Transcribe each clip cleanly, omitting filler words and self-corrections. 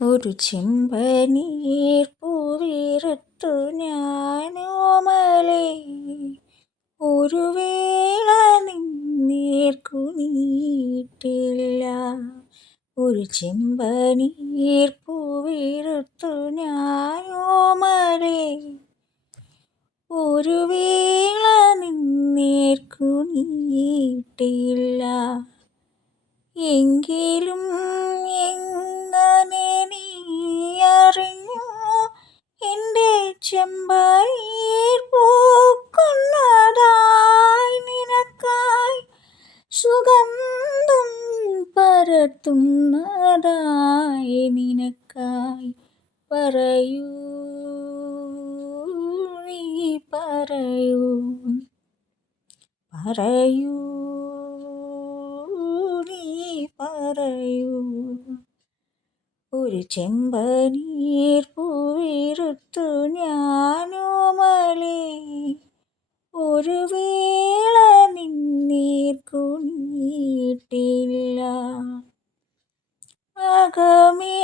ഒരു ചെമ്പനീർ പൂവിറുത്തു ഞാനോമലേ ഒരു വേള നിന്നേർക്കു നീട്ടില്ല. ഒരു ചെമ്പനീർ പൂവിറുത്തു ഞാനോമലേ ഒരു വേള നിന്നേർക്കു നീട്ടില്ല. എങ്കിലും എങ്ങനെ നീ അറിഞ്ഞു എൻ്റെ ചെമ്പനീർ പൂക്കുന്നതായി, നിനക്കായി സുഗന്ധം പരത്തുന്നതായി, നിനക്കായി. പറയൂ നീ പറയൂ, പറയൂ നീ പറയൂ. ഒരു ചെമ്പനീർ പൂവിറുത്തു ഞാനോമലേ ഒരു വേള നിന്നേർക്കു നീട്ടില്ല. അകമേ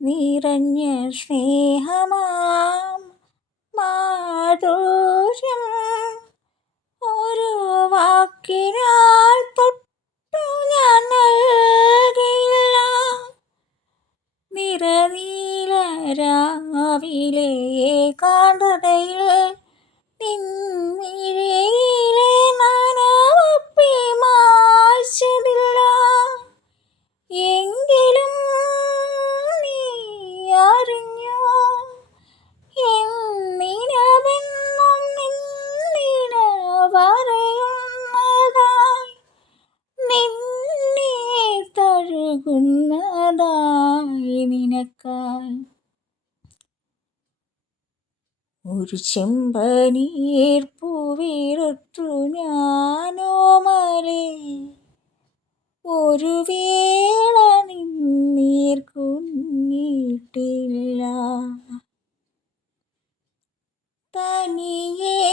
നിറഞ്ഞ സ്നേഹമാം മാധുര്യം ഒരു വാക്കിനാൽ തൊട്ടു ഞാൻ നൽകില്ല. നിറനീല രാവിലെ ഏകാന്തതയിൽ നിൻമിഴിയിലെ നനവൊപ്പി മായ്ച്ചതില്ല. എങ്കിലും നീ അറിഞ്ഞോ എൻ നിനവെന്നും നിനവറിയുന്നതായി, നിന്നെ തഴുകുന്നതായി, നിനക്കായി. ഒരു ചെമ്പനീർ പൂവിറുത്തു ഞാനോമലേ ഒരു വേള നിന്നേർക്കു നീട്ടില്ല. തനിയെ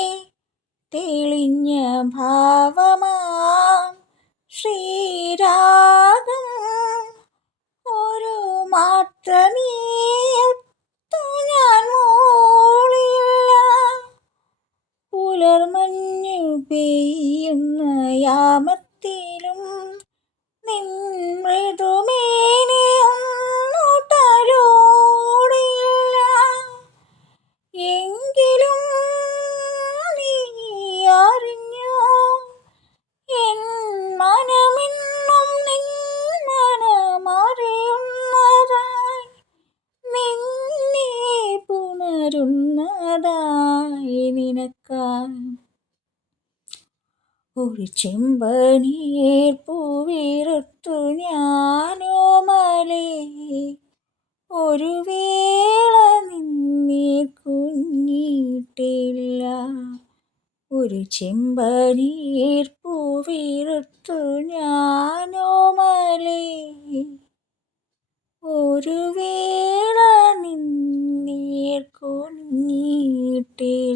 തെളിഞ്ഞ ഭാവമാം ശ്രീരാഗം ഒരു മാത്ര നീയൊത്തു ഞാൻ മൂളില്ല. പുലർമഞ്ഞു പെയ്യുന്ന യാമത്തിലും നിൻ മൃദുമേനി ഒന്നു തലോടിയില്ല. എങ്കിലും നീ അറിഞ്ഞോ എൻ മനമെന്നും നിൻ മനമറിയുന്നതായി, നിന്നെ പുണരുന്നതായി, നിനക്കായി. ഒരു ചെമ്പനീർ പൂവിറുത്തു ഞാനോമലേ ഒരു വേള നിന്നേർക്കു നീട്ടില്ല. ഒരു ചെമ്പനീർ പൂവിറുത്തു ഞാനോമലേ ഒരു വേള നിന്നേർക്കു നീട്ടില്ല.